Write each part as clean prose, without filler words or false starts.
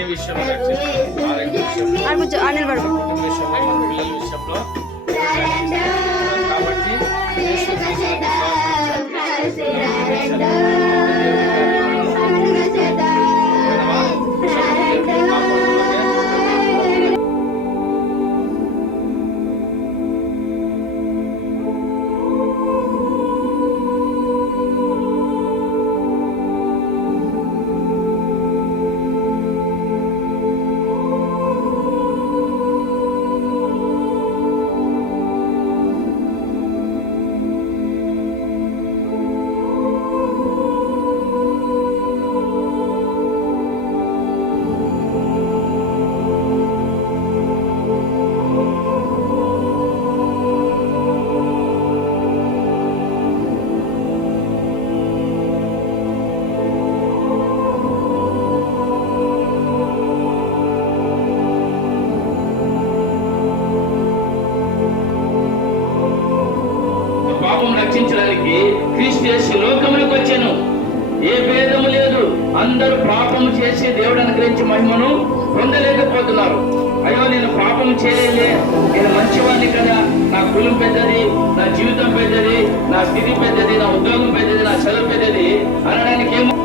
అన్ని విషయంలో రక్షిస్తాడు. ఆరోగ్య విషయంలో, కుటుంబ విషయంలో, మన పిల్లల విషయంలో కాబట్టి యేసు రక్షించడానికి క్రీస్తు యేసు లోకములకు వచ్చాను. ఏ భేదము లేదు, అందరూ పాపము చేసి దేవుడు అనుగ్రహించి మహిమను పొందలేకపోతున్నారు. అయ్యో నేను పాపం చేయలే, నేను మంచివాడిని కదా, నా కులం పెద్దది, నా జీవితం పెద్దది, నా స్థితి పెద్దది, నా ఉద్యోగం పెద్దది, నా చదువు పెద్దది అనడానికి ఏమో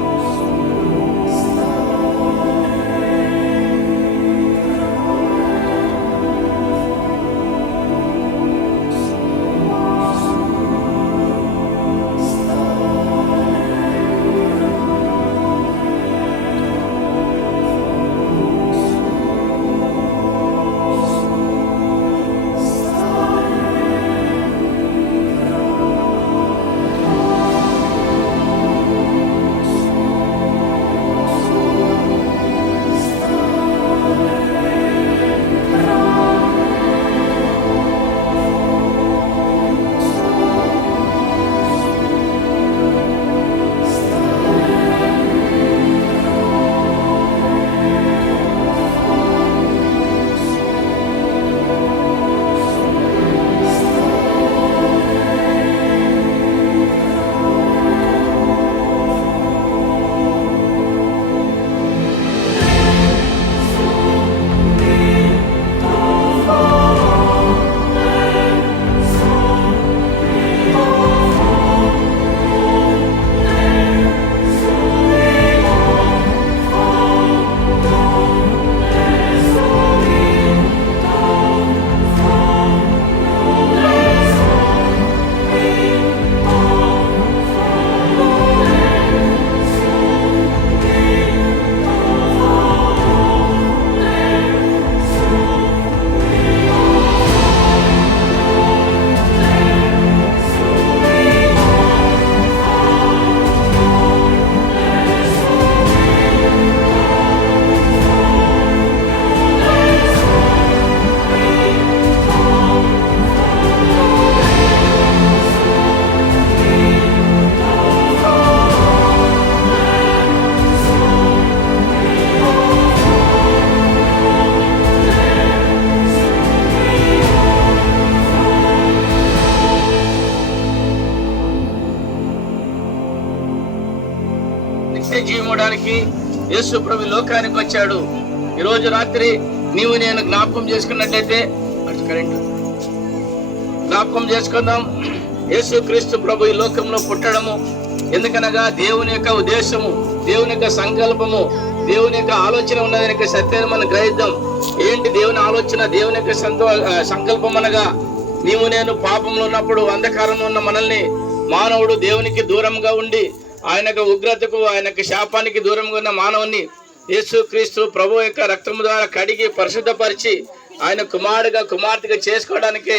జీవడానికి యేసు ప్రభు లోకానికి వచ్చాడు. ఈరోజు రాత్రి నీవు నేను జ్ఞాపకం చేసుకున్నట్లయితే జ్ఞాపకం చేసుకుందాం. యేసు క్రీస్తు ప్రభు ఈ లోకంలో పుట్టడము ఎందుకనగా దేవుని యొక్క ఉద్దేశము, దేవుని యొక్క సంకల్పము, దేవుని యొక్క ఆలోచన ఉన్నదానికి సత్యాన్ని మనం గ్రహిద్దాం. ఏంటి దేవుని ఆలోచన, దేవుని యొక్క సంకల్పం అనగా నీవు నేను పాపంలో ఉన్నప్పుడు అంధకారంలో ఉన్న మనల్ని మానవుడు దేవునికి దూరంగా ఉండి ఆయన యొక్క ఉగ్రతకు, ఆయన యొక్క శాపానికి దూరంగా ఉన్న మానవుని యేసు క్రీస్తు ప్రభు యొక్క రక్తము ద్వారా కడిగి పరిశుద్ధపరిచి ఆయన కుమారుడిగా కుమార్తెగా చేసుకోవడానికి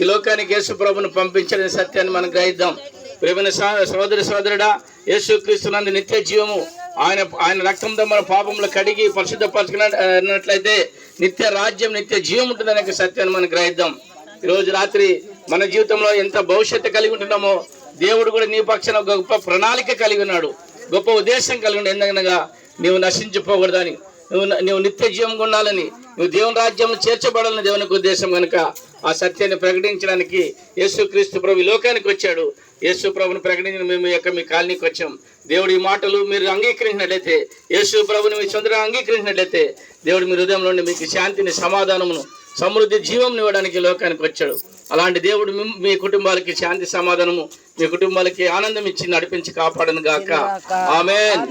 ఈ లోకానికి యేసు ప్రభును పంపించిన సత్యాన్ని మనం గ్రహిద్దాం. ప్రేమైన సోదరుడా, యేసు క్రీస్తు నందు నిత్య జీవము, ఆయన రక్తంతో మన పాపంలో కడిగి పరిశుద్ధపరచుకున్నట్లయితే నిత్య రాజ్యం, నిత్య జీవం ఉంటుందనే సత్యాన్ని మనం గ్రహిద్దాం. ఈరోజు రాత్రి మన జీవితంలో ఎంత భవిష్యత్తు కలిగి ఉంటున్నామో దేవుడు కూడా నీ పక్షాన గొప్ప ప్రణాళిక కలిగి ఉన్నాడు, గొప్ప ఉద్దేశం కలిగి ఉన్నాడు. ఎందుకనగా నీవు నశించిపోకూడదని, నువ్వు నిత్య జీవంగా ఉండాలని, నువ్వు దేవుని రాజ్యంలో చేర్చబడాలని దేవునికి ఉద్దేశం కనుక ఆ సత్యాన్ని ప్రకటించడానికి యేసుక్రీస్తు ప్రభు ఈ లోకానికి వచ్చాడు. యేసు ప్రభుని ప్రకటించిన మేము మీ కాలనీకి వచ్చాం. దేవుడి మాటలు మీరు అంగీకరించినట్లయితే, యేసు ప్రభుని మీ సొంతంగా అంగీకరించినట్లయితే దేవుడు మీ హృదయంలో మీకు శాంతిని, సమాధానమును, సమృద్ధి, జీవం ఇవ్వడానికి లోకానికి వచ్చాడు. అలాంటి దేవుడు మీ కుటుంబాలకి శాంతి, సమాధానము, మీ కుటుంబాలకి ఆనందం ఇచ్చి నడిపించి కాపాడను గాక. ఆమేన్.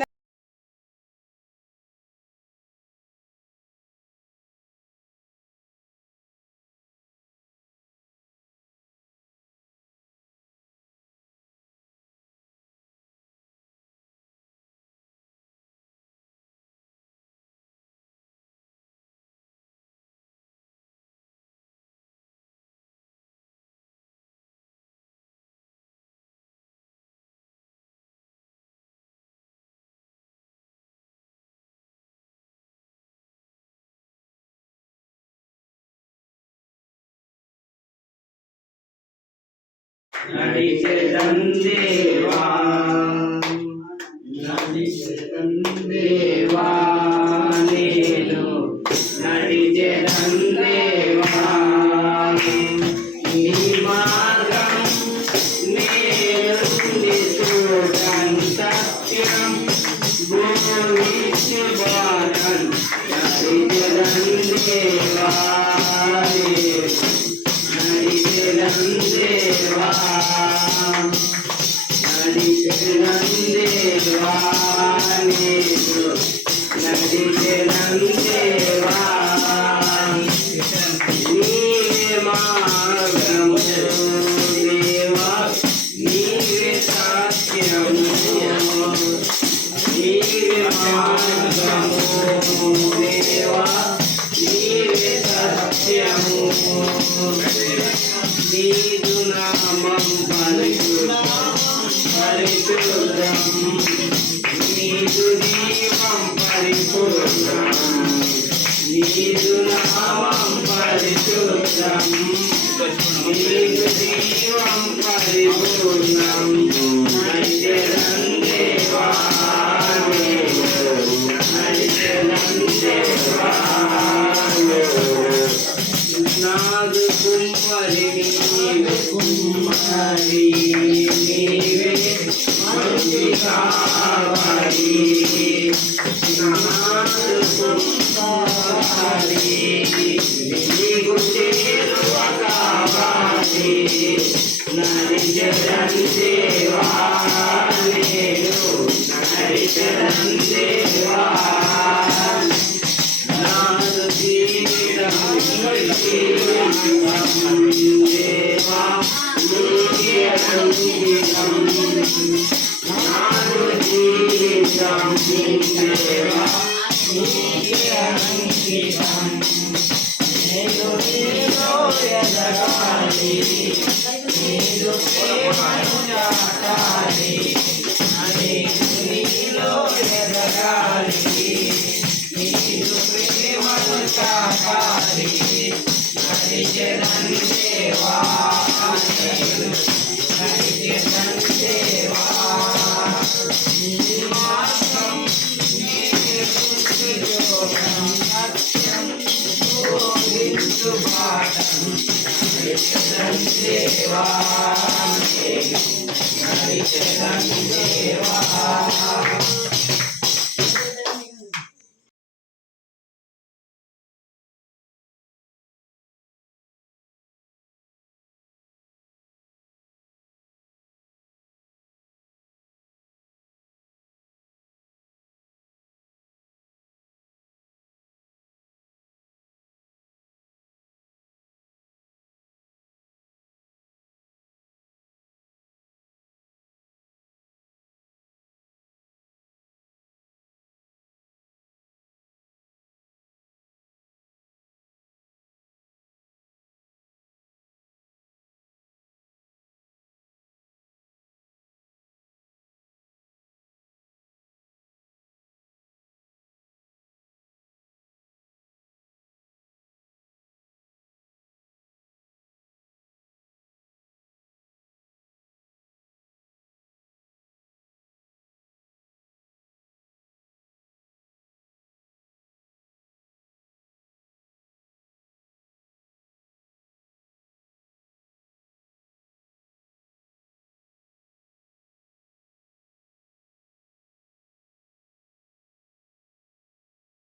నడిచెదం దేవా, నడిచెదం దేవా, నేను నడిచెదం దేవా, నీ మార్గం నేరుండి చూడం సత్యం భూమికి భారం. నడిచెదం దేవా, నడిచెదం దేవా, నడిచెదం దేవా, నేను నడిచెదం దేవా, నీవే మార్గము దేవా, నీవే సత్యము, నీవే మార్గము దేవా, నీవే సత్యము, నీదు నామం పరిశుద్ధం, నీదు జీవం పరిపూర్ణం, నీదు నామం పరిశుద్ధం, నీదు జీవం పరిపూర్ణం. నడిచెదం దేవా, నడిచెదం దేవా, నాదు కుమ్మరి నీవే, కుమ్మరి నీవే, మంచి కావాలి, నాదు కుమ్మరి నీకు చేరువ కావాలి. నడిచెదం దేవా, నేను నడిచెదం దేవా, నాదు జీవితం దేవా, నీకే అంకితం, నాదు జీవితం దేవా, నీకే అంకితం. నేను నీలో ఎదగాలి, నీదు ప్రేమను చాటాలి, నేను నీలో ఎదగాలి, నీదు ప్రేమను చాటాలి. నడిచెదం దేవా, నేను నడిచెదం దేవా, నీ మార్గం సత్యం బోధించు పాఠం. నడిచెదం దేవా, నేను నడిచెదం దేవా.